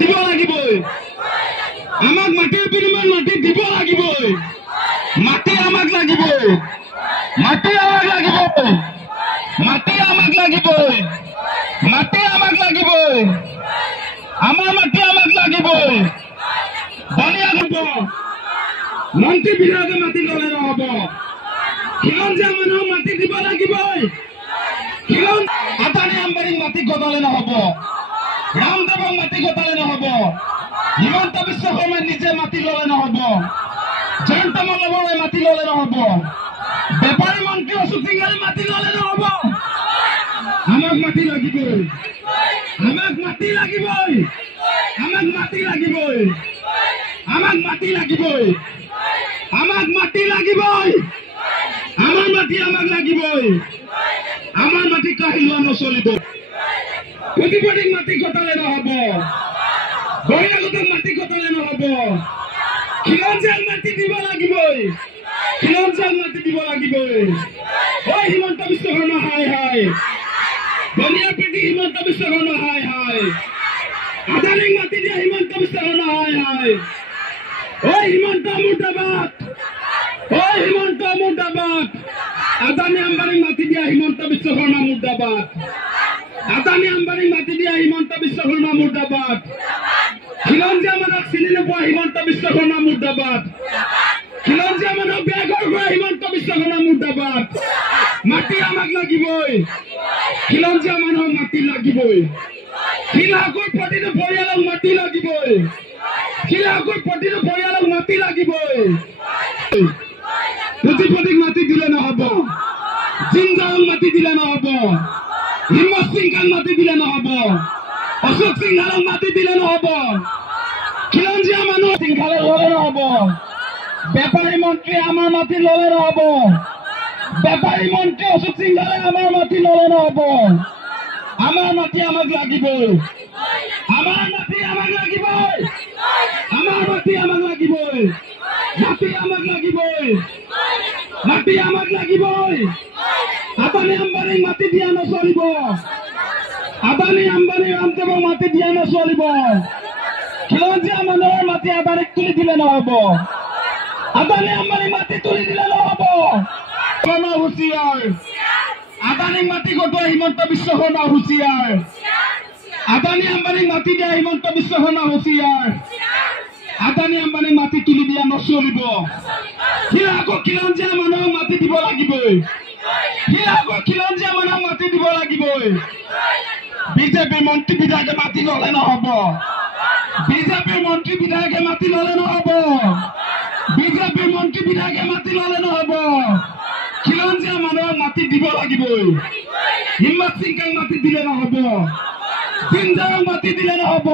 দিব লাগিবই আমাক মাটিৰ বিনিময়ত মাটি দিব লাগিবই মাটি আমাক লাগিবই মাটি আমাক লাগিবই মাটি আমাক লাগিবই মাটি আমাক লাগিবই আমাৰ মাটি আমাক লাগিবই বনিয়া হ'ব মন্ত্ৰী বিভাগে মাটি ললে নহব খিলঞ্জীয়া মানুহক মাটি দিব লাগিবই আদানী আম্বানীক মাটি গতালে নহব ৰামদেৱক মাটি গতালে নহব হিমন্ত বিশ্ব শৰ্মাই নিজে মাটি ললে নহব জয়ন্ত মল্লবৰে মাটি ললে নহব বেপাৰী মন্ত্ৰী অশোক সিংহাৰে মাটি ললে নহব আমাক মাটি লাগিবই আমাক মাটি লাগিবই আমাক মাটি লাগিবই আমাক মাটি লাগিবই আমাক মাটি লাগিবই আমাৰ মাটি আমাক লাগিবই আমাৰ মাটি কাহিলা নচলিব প্ৰতিপদিক মাটি গতালে নহব বহিৰাগতক মাটি গতালে নহব খিলঞ্জীয়াক মাটি দিব লাগিবই খিলঞ্জীয়াক মাটি দিব লাগিবই ঐ হিমন্ত বিশ্ব শৰ্মা হাই হাই বনিয়া পেটি হিমন্ত বিশ্ব শৰ্মা হাই হাই আদানীক মাটি দিয়া হিমন্ত বিশ্ব শৰ্মা হাই হাই ঐ হিমন্ত মুৰ্দাবাদ ঐ হিমন্ত মুৰ্দাবাদ আদানী আম্বানীক মাটি দিয়া হিমন্ত বিশ্ব শৰ্মা মুৰ্দাবাদ আদানী আম্বানীক মাটি দিয়া হিমন্ত বিশ্ব শৰ্মা মুৰ্দাবাদ খিলঞ্জীয়া মানুহক চিনি নোপোৱা হিমন্ত বিশ্ব শৰ্মা মুৰ্দাবাদ খিলঞ্জীয়া মানুহক বেঘৰ কৰা হিমন্ত বিশ্ব শৰ্মা মুৰ্দাবাদ মাটি আমাক লাগিবই খিলঞ্জীয়া মানুহক মাটি লাগিবই শিলাকুৰ প্ৰতিটো পৰিয়ালক মাটি লাগিবই শিলাকুৰ প্ৰতিটো পৰিয়ালক মাটি লাগিবই প্ৰতিপদিক মাটি দিলে নহব জিঞ্জাৰক মাটি দিলে নহব হিম্মত সিংক মাটি দিলে নহব অশোক সিংহাৰক মাটি দিলে নহব খিলঞ্জীয়া মানুহ সিংহালে ললে নহব বেপাৰী মন্ত্ৰী আমাৰ মাটি ললে নহব বেপাৰী মন্ত্ৰী অশোক সিংহালে আমাৰ মাটি ললে নহব আমাৰ মাটি আমাক লাগিবই আমাৰ মাটি আমাক লাগিবই আমাৰ মাটি আমাক লাগিবই মাটি আমাক লাগিবই মাটি আমাক লাগিবই আদানী আম্বানীক মাটি দিয়া নচলিব আদানী আম্বানী ৰামদেৱক মাটি দিয়া নচলিব খিলঞ্জীয়া মানুহৰ মাটি আদানীক তুলি দিলে নহব আদানী আম্বানীক মাটি তুলি দিলে নহব শৰ্মা হুঁচিয়াৰ আদানীক মাটি গটোৱা হিমন্ত বিশ্ব শৰ্মা হুঁচিয়াৰ আদানী আম্বানীক মাটি দিয়া হিমন্ত বিশ্ব শৰ্মা হুঁচিয়াৰ আদানী আম্বানীক মাটি তুলি দিয়া নচলিব আকৌ খিলঞ্জীয়া মানুহক মাটি দিব লাগিবই আকৌ খিলঞ্জীয়া মানুহক মাটি দিব লাগিবই বিজেপিৰ মন্ত্ৰী বিধায়কে মাটি ললে নহব বিজেপিৰ মন্ত্ৰী বিধায়কে মাটি ললে নহব বিজেপিৰ মন্ত্ৰী বিধায়কে মাটি ললে নহব খিলঞ্জীয়া মানুহক মাটি দিব লাগিবই হিম্মত সিংক মাটি দিলে নহব জিঞ্জাৰক মাটি দিলে নহব